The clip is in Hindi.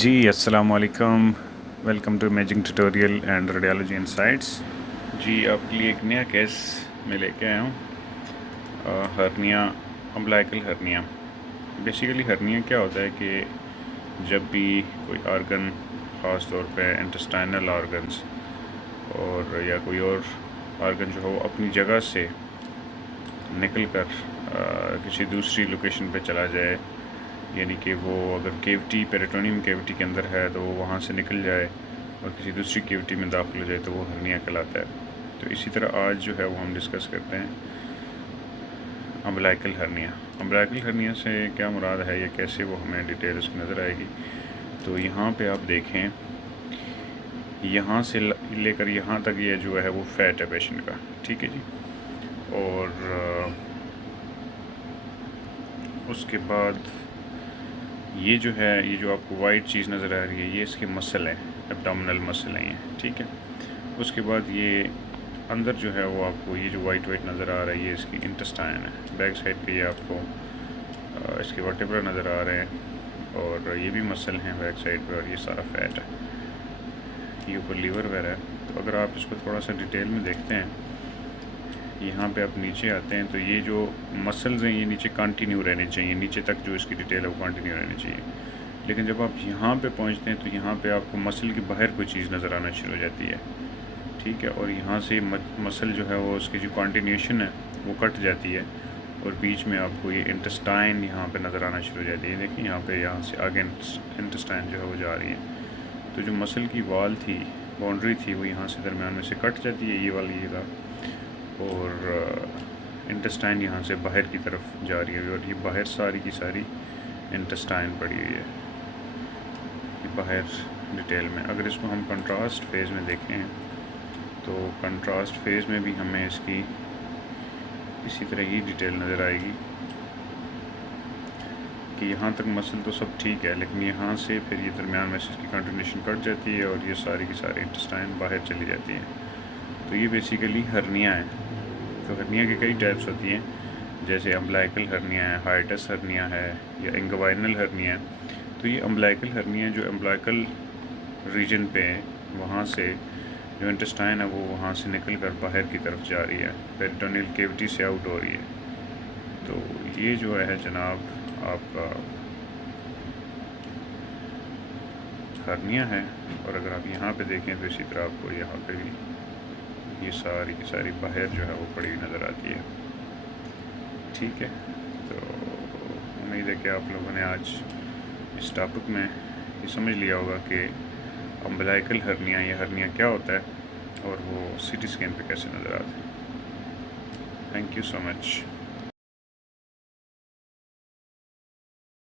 जी अस्सलाम वालेकुम। Welcome to imaging tutorial and radiology insights. जी आपके लिए एक नया केस में लेके आया हूँ। Hernia, umbilical hernia. Basically hernia क्या होता है कि जब भी कोई ऑर्गन, ख़ास तौर पे इंटेस्टाइनल ऑर्गन्स और या कोई और ऑर्गन जो हो अपनी जगह से निकल कर किसी दूसरी लोकेशन पे चला जाए, यानी कि वो अगर केविटी, पेरिटोनियम केविटी के अंदर है तो वो वहाँ से निकल जाए और किसी दूसरी केविटी में दाखिल हो जाए तो वो हर्निया कहलाता है। तो इसी तरह आज जो है वो हम डिस्कस करते हैं अम्बिलिकल हर्निया। अम्बिलिकल हर्निया से क्या मुराद है या कैसे वो हमें डिटेल उसकी नज़र आएगी। तो यहाँ पे आप देखें, यहाँ से लेकर यहाँ तक ये जो है वो फैट है पेशेंट का, ठीक है जी। और उसके बाद ये जो है, ये जो आपको वाइट चीज़ नज़र आ रही है, ये इसके मसल हैं, एब्डोमिनल मसल हैं ये, ठीक है। उसके बाद ये अंदर जो है वो आपको ये जो वाइट नज़र आ रहा है, ये इसकी इंटेस्टाइन है। बैक साइड पे ये आपको इसके वर्टेब्रा नज़र आ रहे हैं और ये भी मसल हैं बैक साइड पे, और ये सारा फैट है, ये ऊपर लीवर वगैरह है। तो अगर आप इसको थोड़ा सा डिटेल में देखते हैं, यहाँ पे आप नीचे आते हैं तो ये जो मसल्स हैं ये नीचे कंटिन्यू रहने चाहिए, नीचे तक जो इसकी डिटेल है वो कंटिन्यू रहनी चाहिए। लेकिन जब आप यहाँ पे पहुँचते हैं तो यहाँ पे आपको मसल के बाहर कोई चीज़ नज़र आना शुरू हो जाती है, ठीक है। और यहाँ से मसल जो है वो उसकी जो कंटिन्यूशन है वो कट जाती है और बीच में आपको ये इंटेस्टाइन यहाँ पे नज़र आना शुरू हो जाती है। देखिए यहाँ पे, यहाँ से आगे इंटेस्टाइन जो है वो जा रही है। तो जो मसल की वाल थी, बाउंड्री थी, वो यहाँ से दरम्यान में से कट जाती है, ये वाली जगह, और इंटेस्टाइन यहाँ से बाहर की तरफ जा रही है। और ये बाहर सारी की सारी इंटेस्टाइन पड़ी हुई है, ये बाहर डिटेल में। अगर इसको हम कंट्रास्ट फेज़ में देखें तो कंट्रास्ट फेज़ में भी हमें इसकी इसी तरह ही डिटेल नज़र आएगी कि यहाँ तक मसल तो सब ठीक है, लेकिन यहाँ से फिर ये दरम्यान में से इसकी कंटिन्यूशन कट जाती है और ये सारी की सारी इंटेस्टाइन बाहर चली जाती है। तो ये बेसिकली हर्निया है। तो हर्निया के कई टाइप्स होती हैं, जैसे अम्बिलिकल हर्निया है, हाइटस हर्निया है, या इंगवाइनल हर्निया है। तो ये अम्बिलिकल हर्निया जो अम्बिलिकल रीजन पे है, वहाँ से जो इंटेस्टाइन है वो वहाँ से निकल कर बाहर की तरफ जा रही है, पेरिटोनियल केविटी से आउट हो रही है। तो ये जो है जनाब आपका हर्निया है। और अगर आप यहाँ पे देखें तो इसी तरह आपको यहाँ पे भी ये सारी की सारी बाहर जो है वो पड़ी नज़र आती है, ठीक है। तो उम्मीद है कि आप लोगों ने आज इस टॉपिक में ये समझ लिया होगा कि अम्बिलिकल हर्निया या हर्निया क्या होता है और वो सीटी स्कैन पे कैसे नज़र आते हैं। Thank you so much.